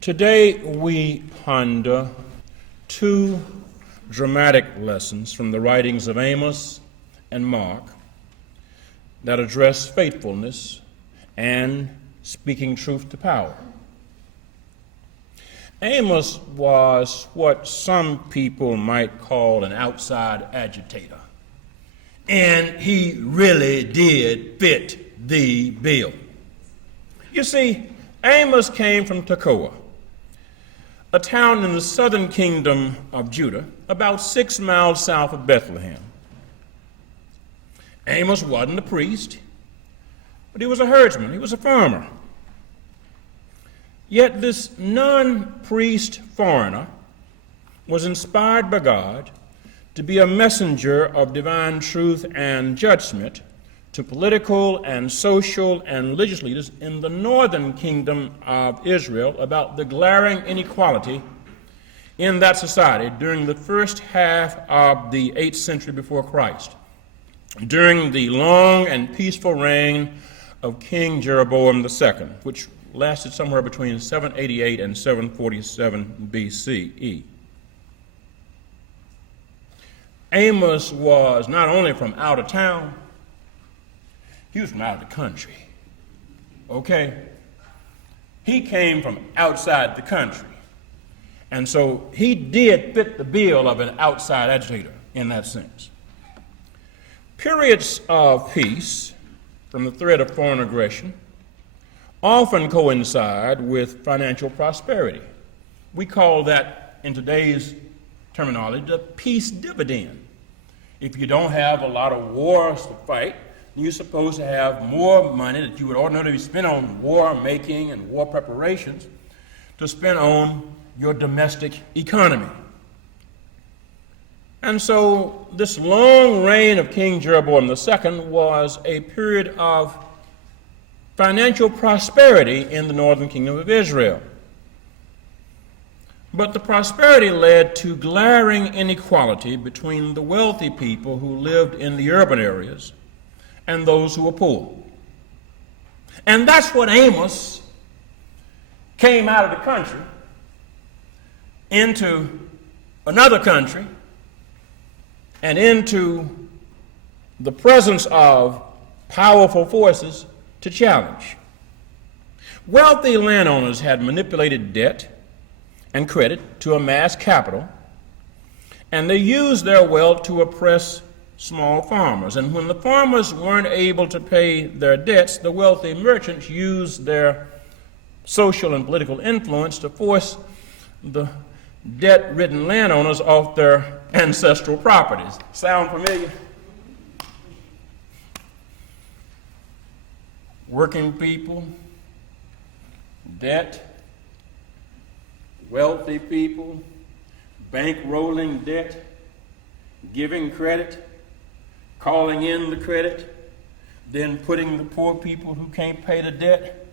Today we ponder two dramatic lessons from the writings of Amos and Mark that address faithfulness and speaking truth to power. Amos was what some people might call an outside agitator, and he really did fit the bill. You see, Amos came from Tekoa, a town in the southern kingdom of Judah, about 6 miles south of Bethlehem. Amos wasn't a priest, but he was a herdsman, he was a farmer. Yet this non-priest foreigner was inspired by God to be a messenger of divine truth and judgment to political and social and religious leaders in the northern kingdom of Israel about the glaring inequality in that society during the first half of the 8th century before Christ, during the long and peaceful reign of King Jeroboam II, which lasted somewhere between 788 and 747 BCE. Amos was not only from out of town, he was from out of the country. Okay? He came from outside the country. And so he did fit the bill of an outside agitator in that sense. Periods of peace from the threat of foreign aggression often coincide with financial prosperity. We call that, in today's terminology, the peace dividend. If you don't have a lot of wars to fight, you're supposed to have more money that you would ordinarily spend on war making and war preparations to spend on your domestic economy. And so this long reign of King Jeroboam II was a period of financial prosperity in the northern kingdom of Israel. But the prosperity led to glaring inequality between the wealthy people who lived in the urban areas and those who were poor. And that's what Amos came out of the country into another country and into the presence of powerful forces to challenge. Wealthy landowners had manipulated debt and credit to amass capital, and they used their wealth to oppress small farmers. And when the farmers weren't able to pay their debts, the wealthy merchants used their social and political influence to force the debt-ridden landowners off their ancestral properties. Sound familiar? Working people, debt, wealthy people, bankrolling debt, giving credit, calling in the credit, then putting the poor people who can't pay the debt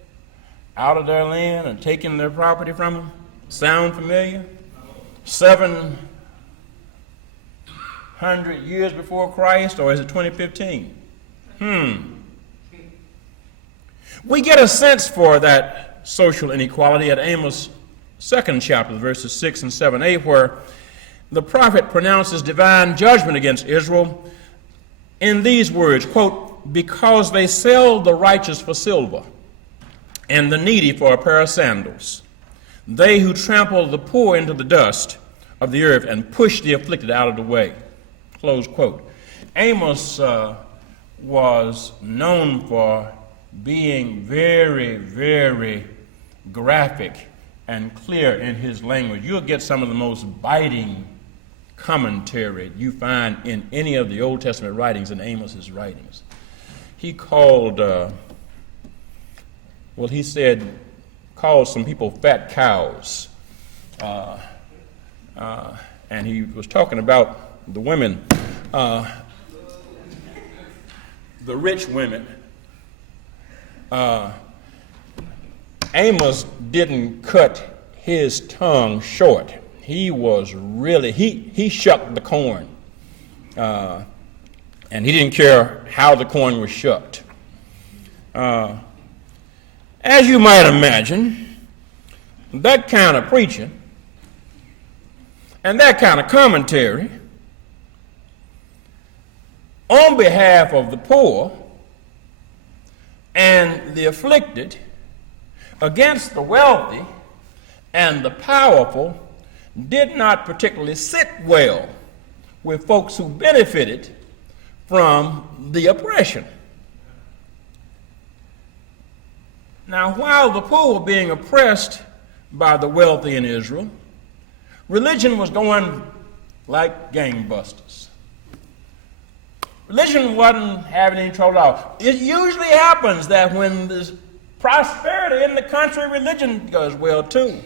out of their land and taking their property from them. Sound familiar? 700 years before Christ, or is it 2015? We get a sense for that social inequality at Amos' 2nd chapter, verses 6 and 7a, where the prophet pronounces divine judgment against Israel in these words, quote, "Because they sell the righteous for silver and the needy for a pair of sandals, they who trample the poor into the dust of the earth and push the afflicted out of the way," close quote. Amos was known for being very, very graphic and clear in his language. You'll get some of the most biting commentary you find in any of the Old Testament writings in Amos's writings. He called, called some people fat cows. And he was talking about the women, the rich women. Amos didn't cut his tongue short. He was really, he shucked the corn. And he didn't care how the corn was shucked. As you might imagine, that kind of preaching and that kind of commentary on behalf of the poor and the afflicted against the wealthy and the powerful did not particularly sit well with folks who benefited from the oppression. Now, while the poor were being oppressed by the wealthy in Israel, religion was going like gangbusters. Religion wasn't having any trouble at all. It usually happens that when there's prosperity in the country, religion goes well too.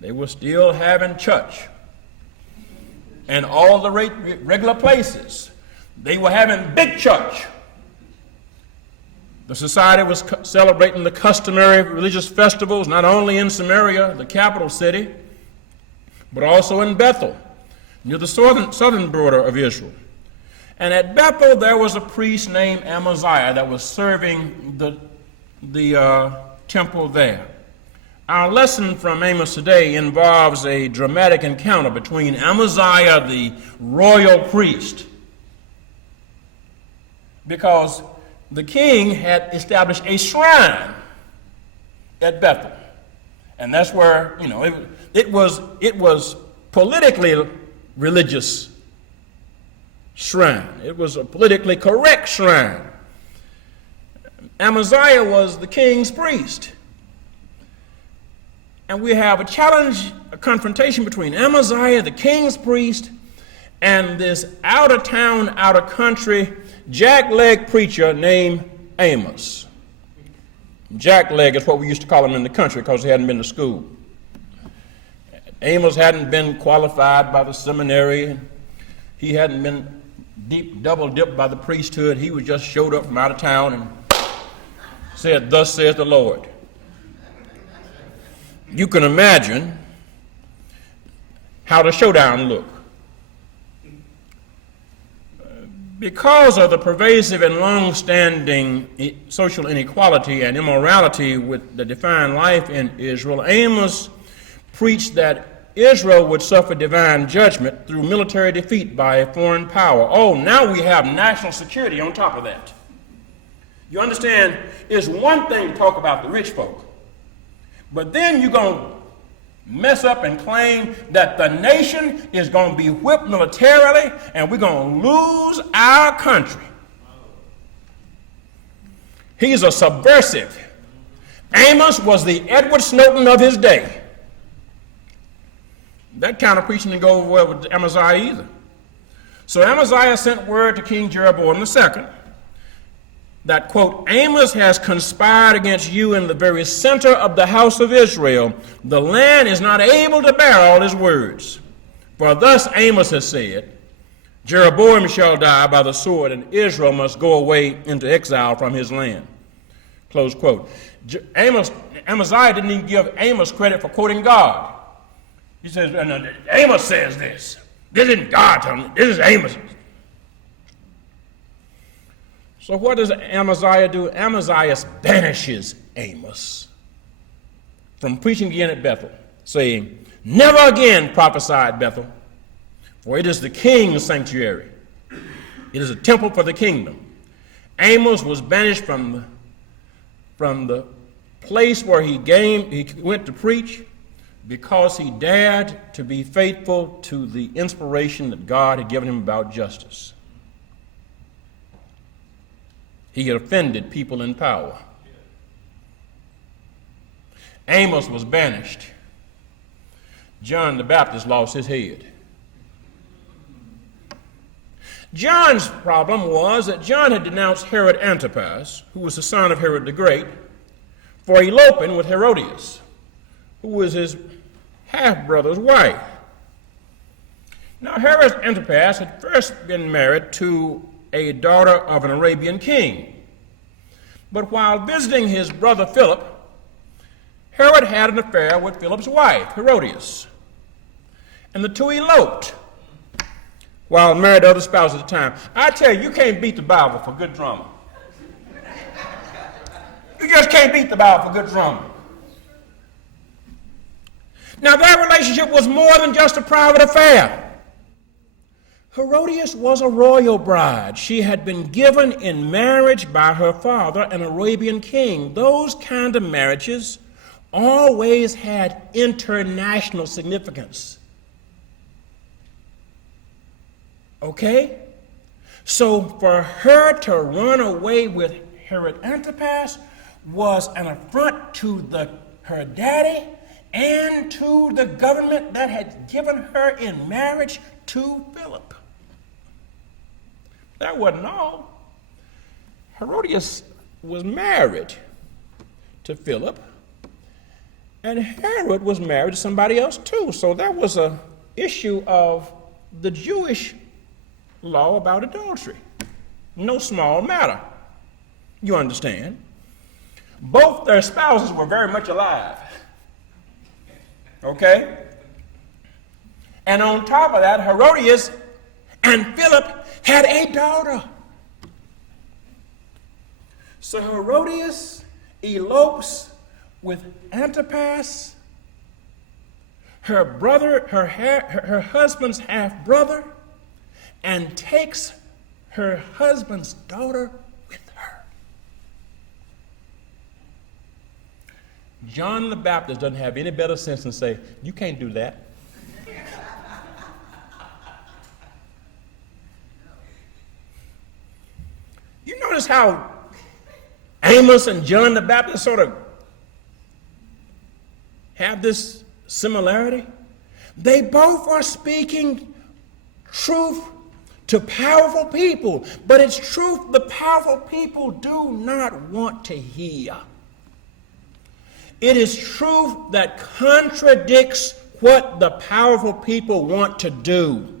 They were still having church and all the regular places. They were having big church. The society was celebrating the customary religious festivals, not only in Samaria, the capital city, but also in Bethel, near the southern border of Israel. And at Bethel, there was a priest named Amaziah that was serving the temple there. Our lesson from Amos today involves a dramatic encounter between Amaziah, the royal priest, because the king had established a shrine at Bethel. And that's where, it was politically religious shrine. It was a politically correct shrine. Amaziah was the king's priest. And we have a challenge, a confrontation between Amaziah, the king's priest, and this out-of-town, out-of-country, jackleg preacher named Amos. Jackleg is what we used to call him in the country because he hadn't been to school. Amos hadn't been qualified by the seminary. He hadn't been double-dipped by the priesthood. He was just showed up from out of town and said, "Thus saith the Lord." You can imagine how the showdown looked. Because of the pervasive and long-standing social inequality and immorality that defined life in Israel, Amos preached that Israel would suffer divine judgment through military defeat by a foreign power. Oh, now we have national security on top of that. You understand, it's one thing to talk about the rich folk, but then you're going to mess up and claim that the nation is going to be whipped militarily and we're going to lose our country. He's a subversive. Amos was the Edward Snowden of his day. That kind of preaching didn't go over well with Amaziah either. So Amaziah sent word to King Jeroboam II that, quote, "Amos has conspired against you in the very center of the house of Israel. The land is not able to bear all his words. For thus Amos has said, Jeroboam shall die by the sword, and Israel must go away into exile from his land." Close quote. Amaziah didn't even give Amos credit for quoting God. He says, Amos says this. This isn't God telling me. This is Amos. So what does Amaziah do? Amaziah banishes Amos from preaching again at Bethel, saying, "Never again prophesy at Bethel, for it is the king's sanctuary. It is a temple for the kingdom." Amos was banished from the place where he went to preach because he dared to be faithful to the inspiration that God had given him about justice. He had offended people in power. Amos was banished. John the Baptist lost his head. John's problem was that John had denounced Herod Antipas, who was the son of Herod the Great, for eloping with Herodias, who was his half-brother's wife. Now, Herod Antipas had first been married to a daughter of an Arabian king. But while visiting his brother Philip, Herod had an affair with Philip's wife, Herodias. And the two eloped while married to other spouses at the time. I tell you, you can't beat the Bible for good drama. You just can't beat the Bible for good drama. Now, their relationship was more than just a private affair. Herodias was a royal bride. She had been given in marriage by her father, an Arabian king. Those kind of marriages always had international significance. Okay? So for her to run away with Herod Antipas was an affront to her daddy and to the government that had given her in marriage to Philip. That wasn't all. Herodias was married to Philip, and Herod was married to somebody else too. So there was an issue of the Jewish law about adultery. No small matter. You understand? Both their spouses were very much alive. Okay? And on top of that, Herodias and Philip had a daughter. So Herodias elopes with Antipas, her husband's half-brother, and takes her husband's daughter with her. John the Baptist doesn't have any better sense than say, you can't do that. You notice how Amos and John the Baptist sort of have this similarity? They both are speaking truth to powerful people, but it's truth the powerful people do not want to hear. It is truth that contradicts what the powerful people want to do.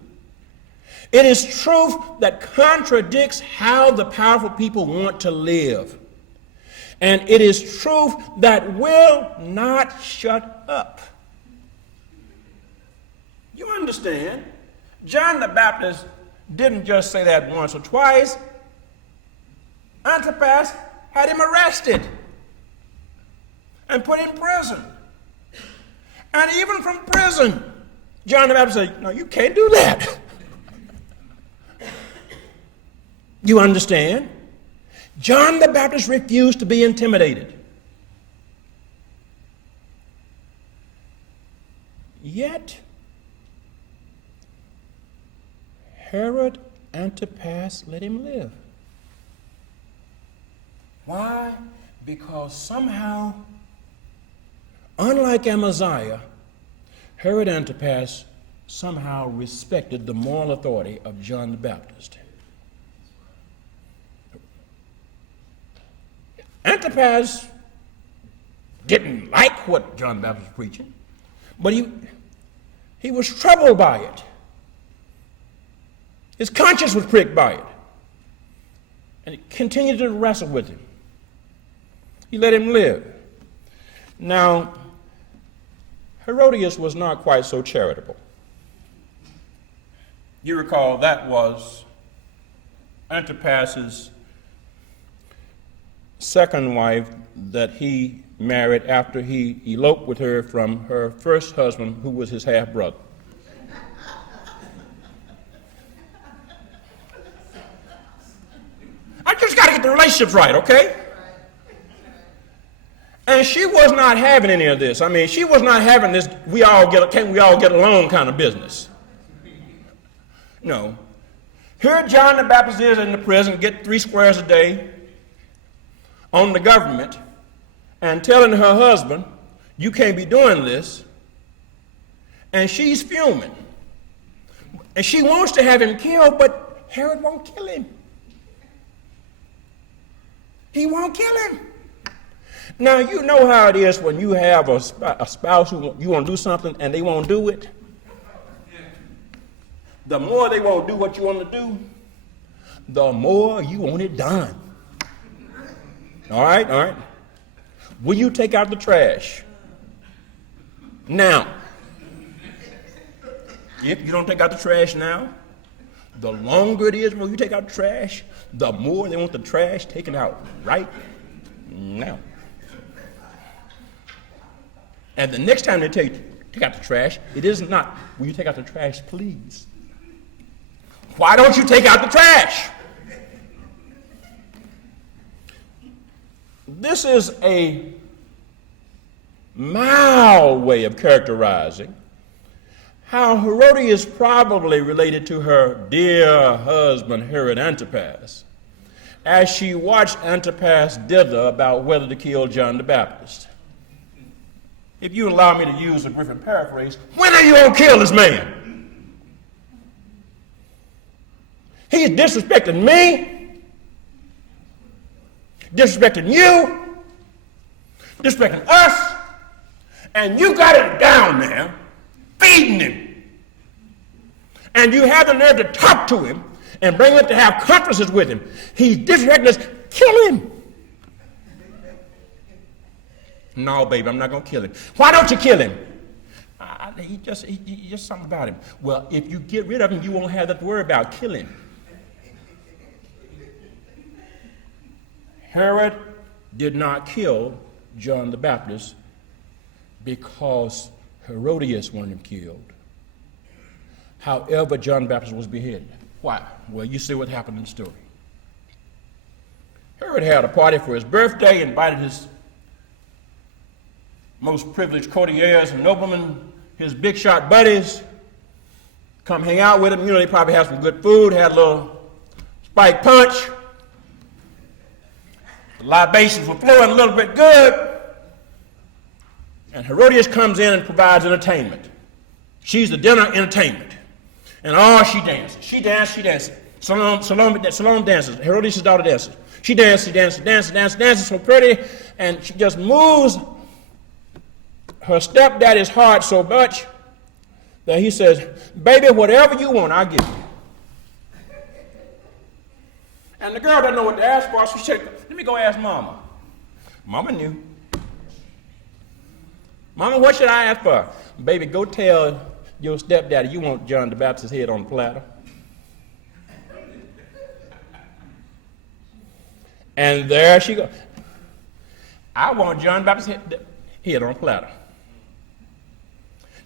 It is truth that contradicts how the powerful people want to live. And it is truth that will not shut up. You understand? John the Baptist didn't just say that once or twice. Antipas had him arrested and put in prison. And even from prison, John the Baptist said, no, you can't do that. You understand? John the Baptist refused to be intimidated. Yet, Herod Antipas let him live. Why? Because somehow, unlike Amaziah, Herod Antipas somehow respected the moral authority of John the Baptist. Antipas didn't like what John the Baptist was preaching, but he was troubled by it. His conscience was pricked by it. And it continued to wrestle with him. He let him live. Now, Herodias was not quite so charitable. You recall that was Antipas's second wife that he married after he eloped with her from her first husband, who was his half-brother. I just got to get the relationships right, okay? And she was not having any of this. I mean, she was not having this, can't we all get along kind of business. No. Here John the Baptist is in the prison, get 3 squares a day on the government, and telling her husband, you can't be doing this. And she's fuming. And she wants to have him killed, but Herod won't kill him. He won't kill him. Now, you know how it is when you have a spouse who you want to do something and they won't do it. The more they won't do what you want to do, the more you want it done. All right. Will you take out the trash? Now, if you don't take out the trash now, the longer it is when you take out the trash, the more they want the trash taken out right now. And the next time they take out the trash. It is not, will you take out the trash, please? Why don't you take out the trash? This is a mild way of characterizing how Herodias probably related to her dear husband Herod Antipas as she watched Antipas dither about whether to kill John the Baptist. If you allow me to use a Griffin paraphrase, when are you going to kill this man? He's disrespecting me, disrespecting you, disrespecting us, and you got it down there, feeding him. And you have the nerve to talk to him and bring him to have conferences with him. He's disrespecting us. Kill him. No, baby, I'm not going to kill him. Why don't you kill him? He just something about him. Well, if you get rid of him, you won't have that to worry about. Kill him. Herod did not kill John the Baptist because Herodias wanted him killed. However, John the Baptist was beheaded. Why? Well, you see what happened in the story. Herod had a party for his birthday, invited his most privileged courtiers and noblemen, his big shot buddies, come hang out with him. You know, they probably had some good food, had a little spiked punch. The libations were flowing a little bit good. And Herodias comes in and provides entertainment. She's the dinner entertainment. And she dances. She dances. Salome dances. Herodias' daughter dances. She dances so pretty, and she just moves her stepdaddy's heart so much that he says, baby, whatever you want, I'll give you. And the girl doesn't know what to ask for, so she said, let me go ask Mama. Mama knew. Mama, what should I ask for? Baby, go tell your stepdaddy you want John the Baptist's head on the platter. And there she goes. I want John the Baptist's head on the platter.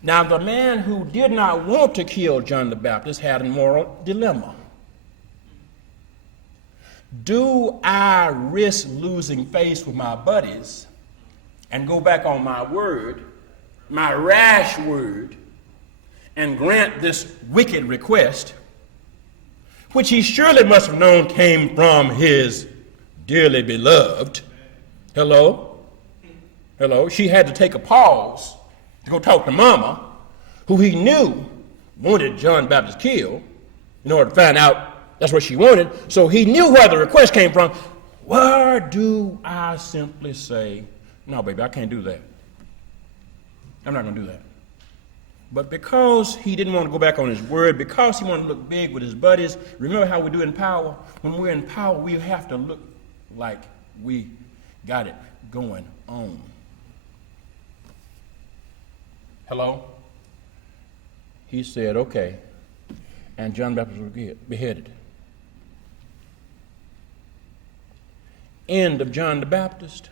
Now, the man who did not want to kill John the Baptist had a moral dilemma. Do I risk losing face with my buddies and go back on my word, my rash word, and grant this wicked request, which he surely must have known came from his dearly beloved? Hello? She had to take a pause to go talk to Mama, who he knew wanted John the Baptist killed, in order to find out that's what she wanted. So he knew where the request came from. Where do I simply say, no, baby, I can't do that. I'm not going to do that. But because he didn't want to go back on his word, because he wanted to look big with his buddies, remember how we do in power? When we're in power, we have to look like we got it going on. Hello? He said, okay. And John the Baptist was beheaded. End of John the Baptist,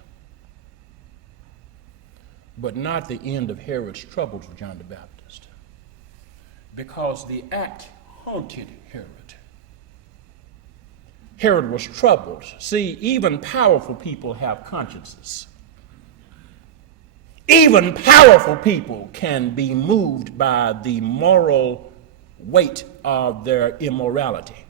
but not the end of Herod's troubles with John the Baptist, because the act haunted Herod. Herod was troubled. See, even powerful people have consciences. Even powerful people can be moved by the moral weight of their immorality.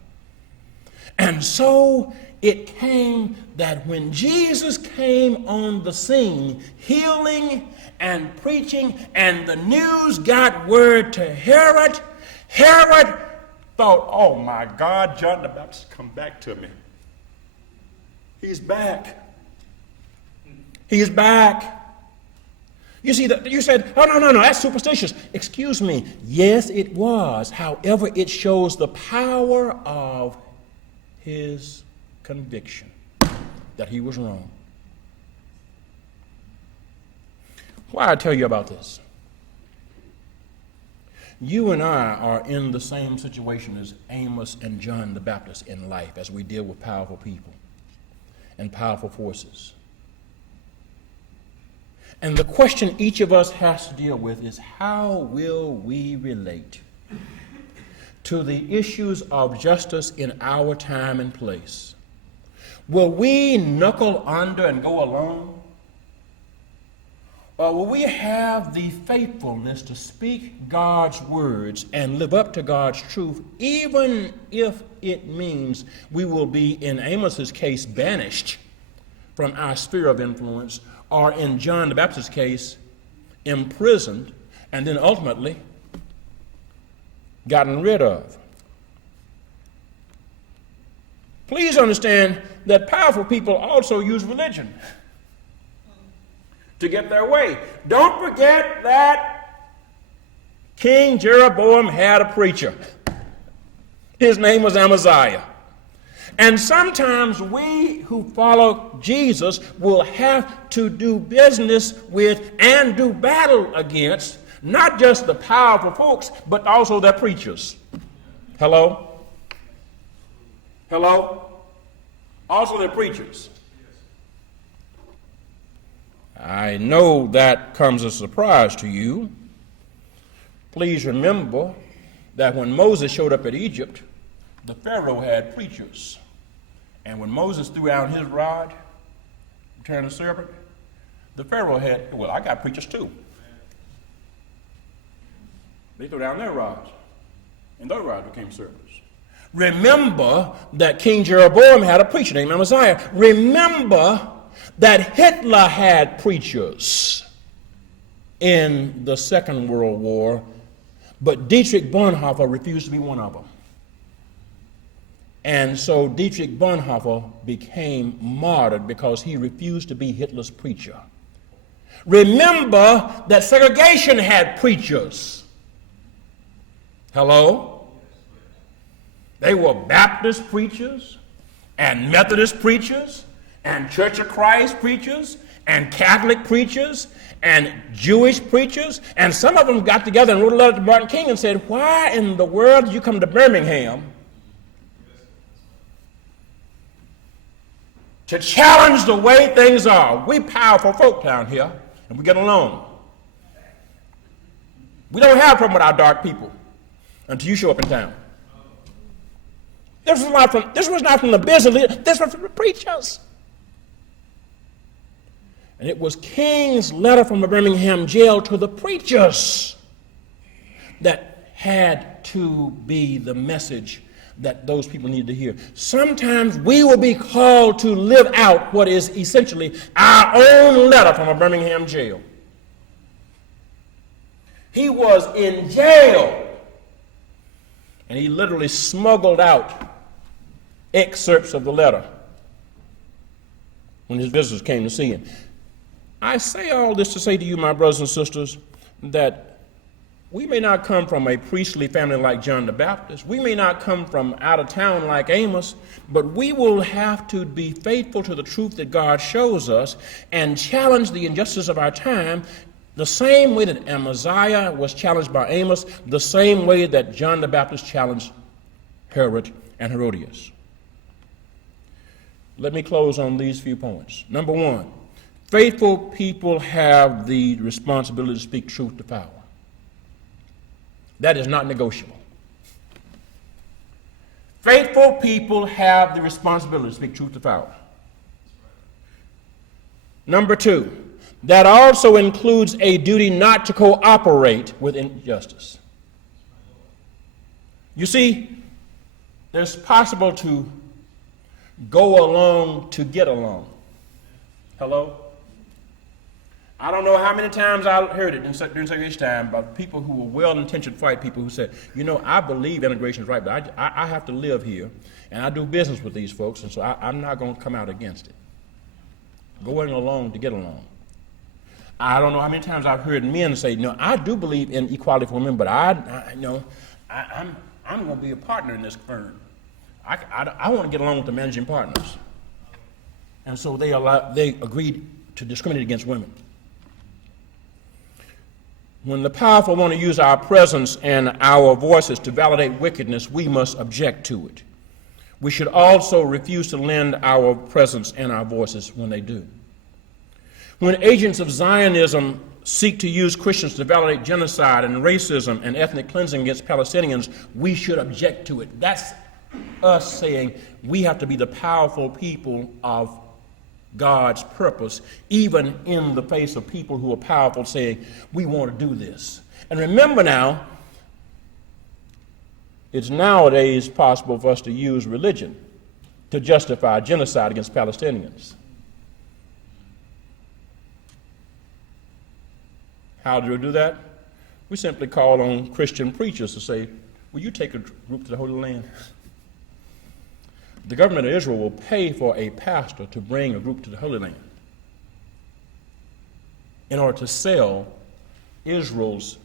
And so it came that when Jesus came on the scene, healing and preaching, and the news got word to Herod, Herod thought, oh my God, John the Baptist come back to me. He's back. He's back. You see, you said, oh, no, that's superstitious. Excuse me. Yes, it was. However, it shows the power of his conviction that he was wrong. Why I tell you about this? You and I are in the same situation as Amos and John the Baptist in life as we deal with powerful people and powerful forces. And the question each of us has to deal with is, how will we relate to the issues of justice in our time and place? Will we knuckle under and go along? Or will we have the faithfulness to speak God's words and live up to God's truth, even if it means we will be, in Amos's case, banished from our sphere of influence, or in John the Baptist's case, imprisoned, and then ultimately gotten rid of? Please understand that powerful people also use religion to get their way. Don't forget that King Jeroboam had a preacher. His name was Amaziah. And sometimes we who follow Jesus will have to do business with and do battle against not just the powerful folks, but also their preachers. Hello? Hello? Also their preachers. I know that comes as a surprise to you. Please remember that when Moses showed up at Egypt, the Pharaoh had preachers. And when Moses threw out his rod, turned the serpent, the Pharaoh had, well, I got preachers too. They threw down their rods, and those rods became serpents. Remember that King Jeroboam had a preacher named Amaziah. Remember that Hitler had preachers in the Second World War, but Dietrich Bonhoeffer refused to be one of them. And so Dietrich Bonhoeffer became martyred because he refused to be Hitler's preacher. Remember that segregation had preachers. Hello? They were Baptist preachers and Methodist preachers and Church of Christ preachers and Catholic preachers and Jewish preachers, and some of them got together and wrote a letter to Martin King and said, why in the world did you come to Birmingham to challenge the way things are? We powerful folk down here, and we get along. We don't have a problem with our dark people until you show up in town. This was not from the business leaders, this was from the preachers. And it was King's letter from the Birmingham jail to the preachers that had to be the message that those people needed to hear. Sometimes we will be called to live out what is essentially our own letter from a Birmingham jail. He was in jail, and he literally smuggled out excerpts of the letter when his visitors came to see him. I say all this to say to you, my brothers and sisters, that we may not come from a priestly family like John the Baptist. We may not come from out of town like Amos, but we will have to be faithful to the truth that God shows us and challenge the injustice of our time the same way that Amaziah was challenged by Amos, the same way that John the Baptist challenged Herod and Herodias. Let me close on these few points. Number one, faithful people have the responsibility to speak truth to power. That is not negotiable. Faithful people have the responsibility to speak truth to power. Number two, that also includes a duty not to cooperate with injustice. You see, it's possible to go along to get along. Hello? I don't know how many times I heard it during segregation time about people who were well-intentioned white people who said, you know, I believe integration is right, but I have to live here, and I do business with these folks, and so I'm not going to come out against it. Going along to get along. I don't know how many times I've heard men say, no, I do believe in equality for women, but I'm going to be a partner in this firm. I want to get along with the managing partners. And so they agreed to discriminate against women. When the powerful want to use our presence and our voices to validate wickedness, we must object to it. We should also refuse to lend our presence and our voices when they do. When agents of Zionism seek to use Christians to validate genocide and racism and ethnic cleansing against Palestinians, we should object to it. That's us saying we have to be the powerful people of God's purpose, even in the face of people who are powerful saying, we want to do this. And remember now, it's nowadays possible for us to use religion to justify genocide against Palestinians. How do we do that? We simply call on Christian preachers to say, will you take a group to the Holy Land? The government of Israel will pay for a pastor to bring a group to the Holy Land in order to sell Israel's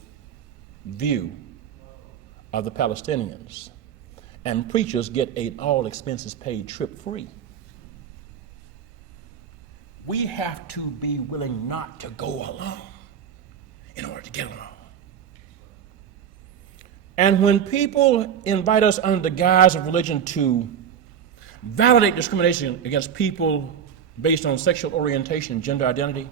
view of the Palestinians. And preachers get an all expenses paid trip free. We have to be willing not to go along in order to get along. And when people invite us under the guise of religion to validate discrimination against people based on sexual orientation and gender identity,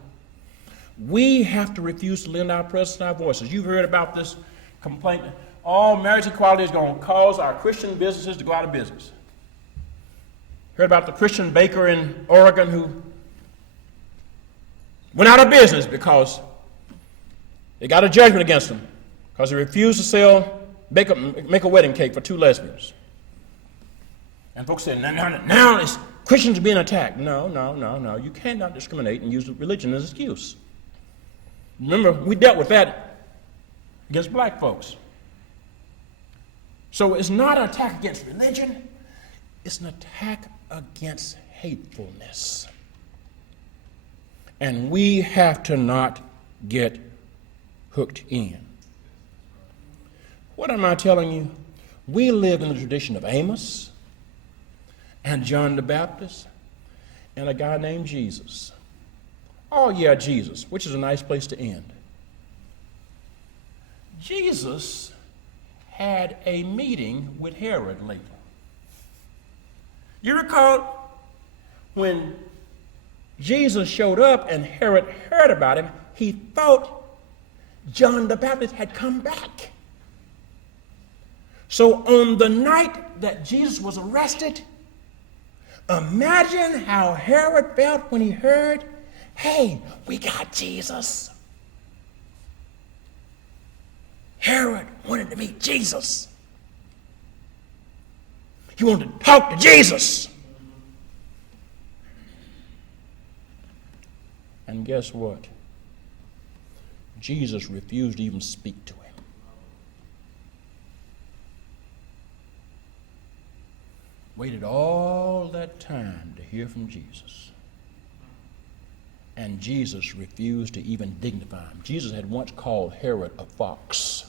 we have to refuse to lend our presence and our voices. You've heard about this complaint. All marriage equality is going to cause our Christian businesses to go out of business. Heard about the Christian baker in Oregon who went out of business because they got a judgment against him because he refused to make a wedding cake for two lesbians. And folks said, now it's Christians are being attacked. No. You cannot discriminate and use religion as an excuse. Remember, we dealt with that against black folks. So it's not an attack against religion, it's an attack against hatefulness. And we have to not get hooked in. What am I telling you? We live in the tradition of Amos and John the Baptist and a guy named Jesus. Oh yeah, Jesus, which is a nice place to end. Jesus had a meeting with Herod later. You recall when Jesus showed up and Herod heard about him, he thought John the Baptist had come back. So on the night that Jesus was arrested, imagine how Herod felt when he heard, hey, we got Jesus. Herod wanted to meet Jesus. He wanted to talk to Jesus. And guess what? Jesus refused to even speak to him. Waited all that time to hear from Jesus. And Jesus refused to even dignify him. Jesus had once called Herod a fox.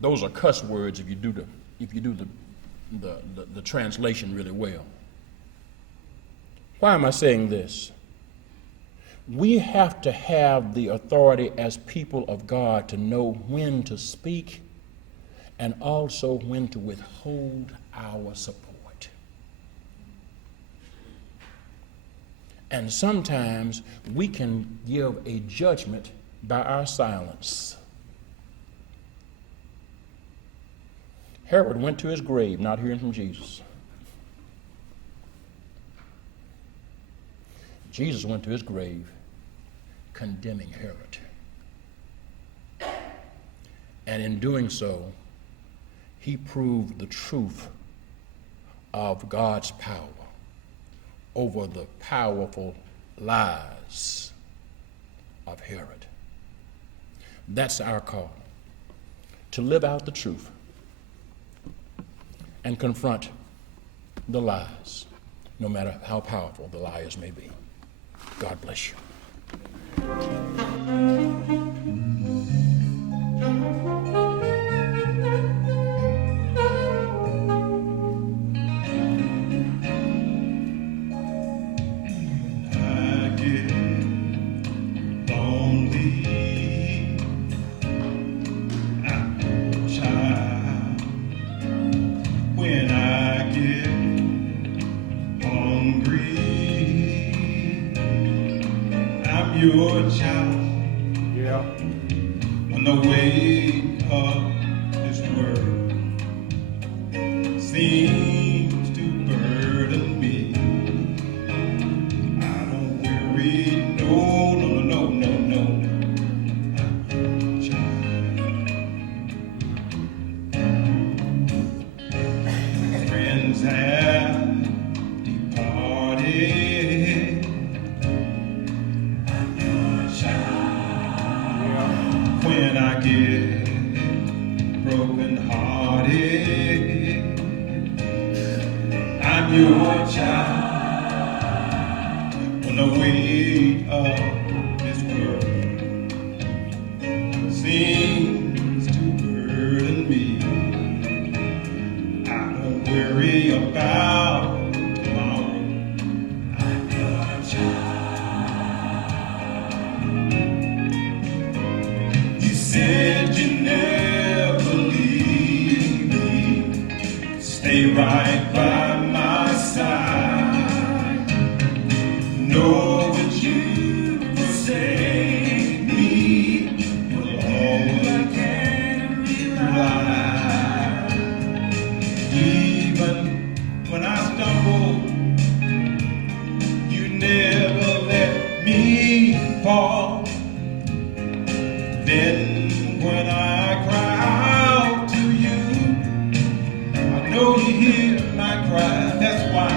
Those are cuss words if you do the translation really well. Why am I saying this? We have to have the authority as people of God to know when to speak and also when to withhold our support. And sometimes we can give a judgment by our silence. Herod went to his grave not hearing from Jesus. Jesus went to his grave condemning Herod. And in doing so, he proved the truth of God's power over the powerful lies of Herod. That's our call, to live out the truth and confront the lies, no matter how powerful the liars may be. God bless you. your child. Yeah. When the weight of this world seems to burden me, I don't worry, no, no, no, no, no, no. I'm your child. Friends have departed. I'm your child. When I get broken hearted, I'm your child. When the weight of this world seems to burden me, I don't worry about tomorrow. I'm your child. You said you never leave me. Stay right by my side. Know that you forsake me. You're all I can rely. Even when I stumble, you never let me fall. Then when I cry out to you, I know you hear my cry. That's why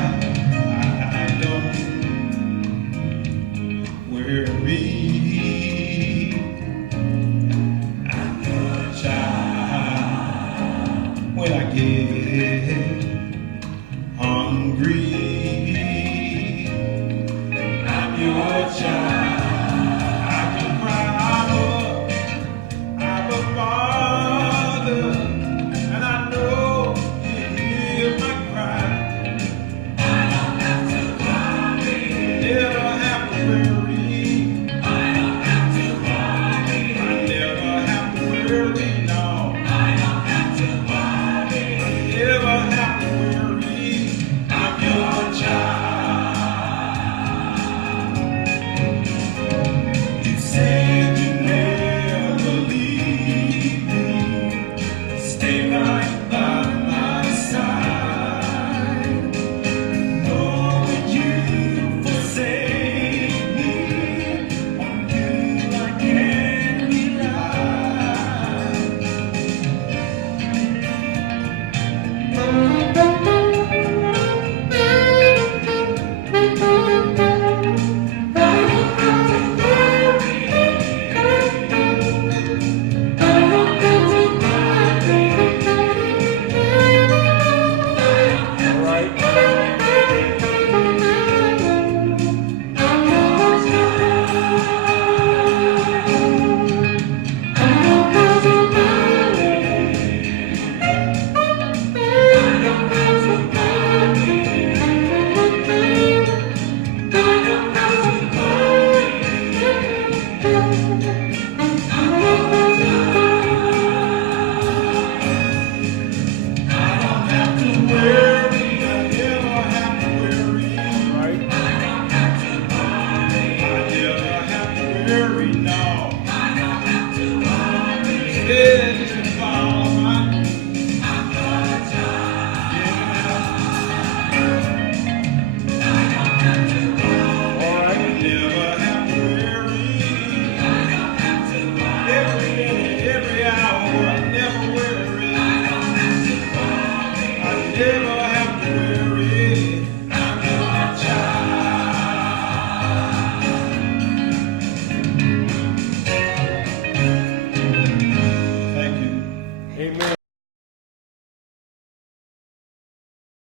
I don't worry.